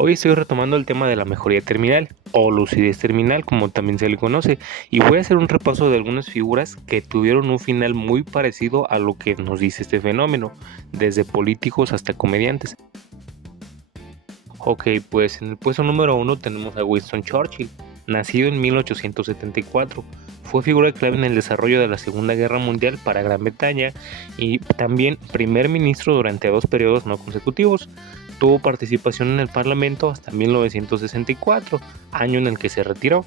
Hoy estoy retomando el tema de la mejoría terminal o lucidez terminal, como también se le conoce, y voy a hacer un repaso de algunas figuras que tuvieron un final muy parecido a lo que nos dice este fenómeno, desde políticos hasta comediantes. Ok, pues en el puesto número 1 tenemos a Winston Churchill, nacido en 1874. Fue figura clave en el desarrollo de la Segunda Guerra Mundial para Gran Bretaña y también primer ministro durante 2 periodos no consecutivos. Tuvo participación en el Parlamento hasta 1964, año en el que se retiró.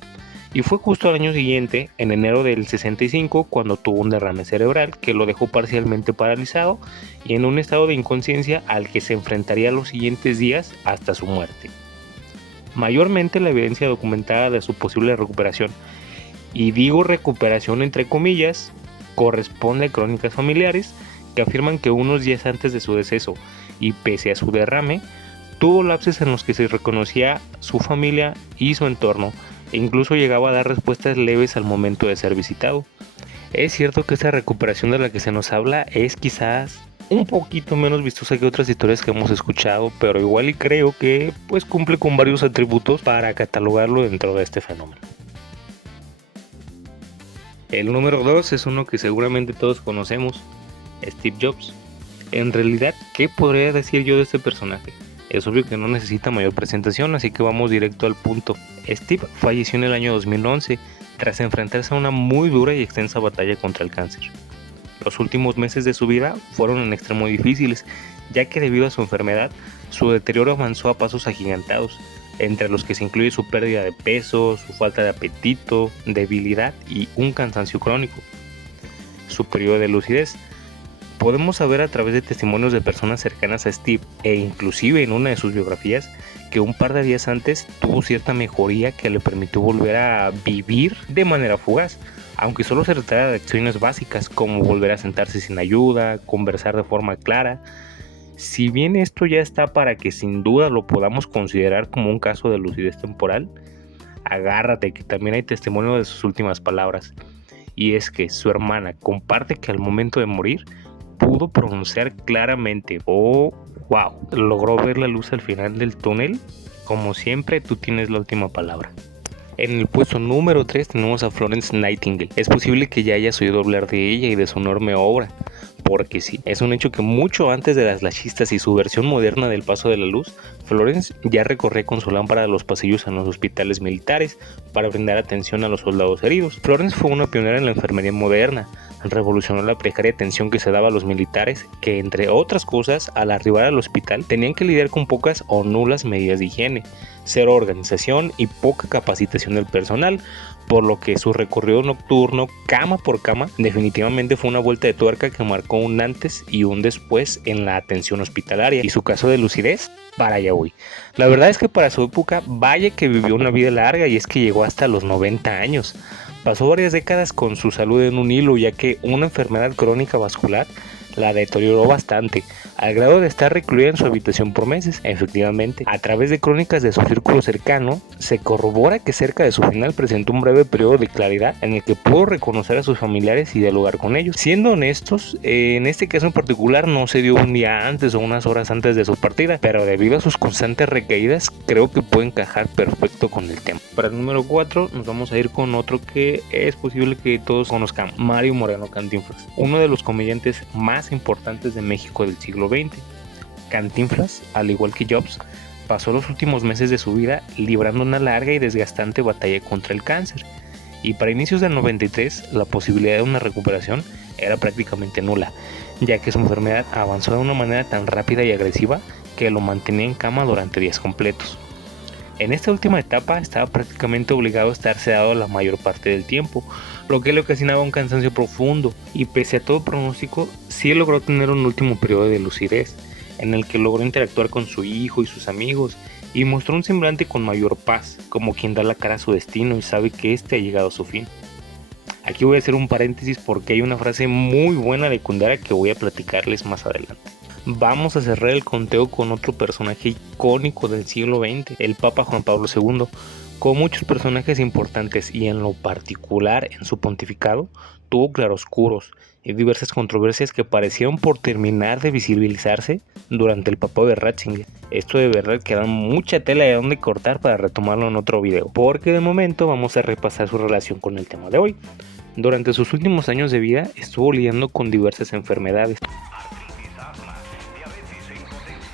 Y fue justo al año siguiente, en enero del 65, cuando tuvo un derrame cerebral que lo dejó parcialmente paralizado y en un estado de inconsciencia al que se enfrentaría los siguientes días hasta su muerte. Mayormente la evidencia documentada de su posible recuperación, y digo recuperación entre comillas, corresponde a crónicas familiares que afirman que unos días antes de su deceso y pese a su derrame, tuvo lapsos en los que se reconocía su familia y su entorno e incluso llegaba a dar respuestas leves al momento de ser visitado. Es cierto que esta recuperación de la que se nos habla es quizás un poquito menos vistosa que otras historias que hemos escuchado, pero igual y creo que pues cumple con varios atributos para catalogarlo dentro de este fenómeno. El número 2 es uno que seguramente todos conocemos, Steve Jobs. En realidad, ¿qué podría decir yo de este personaje? Es obvio que no necesita mayor presentación, así que vamos directo al punto. Steve falleció en el año 2011 tras enfrentarse a una muy dura y extensa batalla contra el cáncer. Los últimos meses de su vida fueron en extremo difíciles, ya que debido a su enfermedad, su deterioro avanzó a pasos agigantados, entre los que se incluye su pérdida de peso, su falta de apetito, debilidad y un cansancio crónico. Su periodo de lucidez. Podemos saber a través de testimonios de personas cercanas a Steve e inclusive en una de sus biografías que un par de días antes tuvo cierta mejoría que le permitió volver a vivir de manera fugaz, aunque solo se tratara de acciones básicas como volver a sentarse sin ayuda, conversar de forma clara. Si bien esto ya está para que sin duda lo podamos considerar como un caso de lucidez temporal, agárrate que también hay testimonio de sus últimas palabras, y es que su hermana comparte que al momento de morir pudo pronunciar claramente, oh, wow, logró ver la luz al final del túnel. Como siempre, tú tienes la última palabra. En el puesto número 3 tenemos a Florence Nightingale. Es posible que ya hayas oído hablar de ella y de su enorme obra, porque sí, es un hecho que mucho antes de las lachistas y su versión moderna del paso de la luz, Florence ya recorría con su lámpara los pasillos en los hospitales militares para brindar atención a los soldados heridos. Florence fue una pionera en la enfermería moderna, revolucionó la precaria atención que se daba a los militares que, entre otras cosas, al arribar al hospital tenían que lidiar con pocas o nulas medidas de higiene, cero organización y poca capacitación del personal, por lo que su recorrido nocturno, cama por cama, definitivamente fue una vuelta de tuerca que marcó un antes y un después en la atención hospitalaria. Y su caso de lucidez, para allá voy. La verdad es que para su época, vaya que vivió una vida larga, y es que llegó hasta los 90 años. Pasó varias décadas con su salud en un hilo, ya que una enfermedad crónica vascular la deterioró bastante, al grado de estar recluida en su habitación por meses. Efectivamente, a través de crónicas de su círculo cercano, se corrobora que cerca de su final presentó un breve periodo de claridad en el que pudo reconocer a sus familiares y dialogar con ellos. Siendo honestos, en este caso en particular no se dio un día antes o unas horas antes de su partida, pero debido a sus constantes recaídas, creo que puede encajar perfecto con el tema. Para el número 4 nos vamos a ir con otro que es posible que todos conozcan, Mario Moreno Cantinflas, uno de los comediantes más importantes de México del siglo XX. Cantinflas, al igual que Jobs, pasó los últimos meses de su vida librando una larga y desgastante batalla contra el cáncer, y para inicios del 93 la posibilidad de una recuperación era prácticamente nula, ya que su enfermedad avanzó de una manera tan rápida y agresiva que lo mantenía en cama durante días completos. En esta última etapa estaba prácticamente obligado a estar sedado la mayor parte del tiempo, lo que le ocasionaba un cansancio profundo, y pese a todo pronóstico, sí logró tener un último periodo de lucidez, en el que logró interactuar con su hijo y sus amigos, y mostró un semblante con mayor paz, como quien da la cara a su destino y sabe que este ha llegado a su fin. Aquí voy a hacer un paréntesis porque hay una frase muy buena de Kundera que voy a platicarles más adelante. Vamos a cerrar el conteo con otro personaje icónico del siglo XX, el Papa Juan Pablo II. Como muchos personajes importantes y en lo particular en su pontificado, tuvo claroscuros y diversas controversias que parecieron por terminar de visibilizarse durante el papado de Ratzinger. Esto de verdad que da mucha tela de dónde cortar para retomarlo en otro video, porque de momento vamos a repasar su relación con el tema de hoy. Durante sus últimos años de vida estuvo lidiando con diversas enfermedades.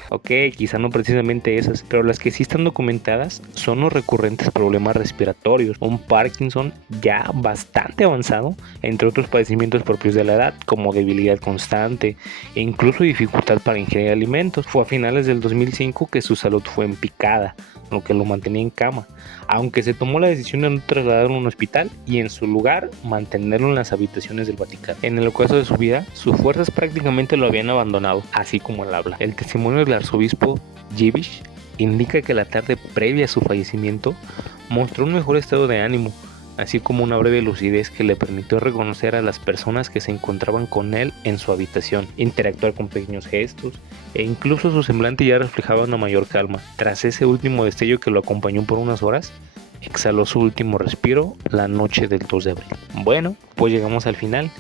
Ok, quizá no precisamente esas, pero las que sí están documentadas son los recurrentes problemas respiratorios, un Parkinson ya bastante avanzado, entre otros padecimientos propios de la edad, como debilidad constante e incluso dificultad para ingerir alimentos. Fue a finales del 2005 que su salud fue en picada, lo que lo mantenía en cama, aunque se tomó la decisión de no trasladarlo a un hospital y en su lugar mantenerlo en las habitaciones del Vaticano. En el ocaso de su vida, sus fuerzas prácticamente lo habían abandonado, así como el habla. El testimonio del arzobispo Jivish indica que la tarde previa a su fallecimiento mostró un mejor estado de ánimo, así como una breve lucidez que le permitió reconocer a las personas que se encontraban con él en su habitación, interactuar con pequeños gestos, e incluso su semblante ya reflejaba una mayor calma. Tras ese último destello que lo acompañó por unas horas, exhaló su último respiro la noche del 2 de abril. Bueno, pues llegamos al final.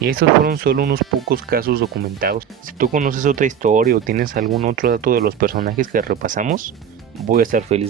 Y estos fueron solo unos pocos casos documentados. Si tú conoces otra historia o tienes algún otro dato de los personajes que repasamos, voy a estar feliz.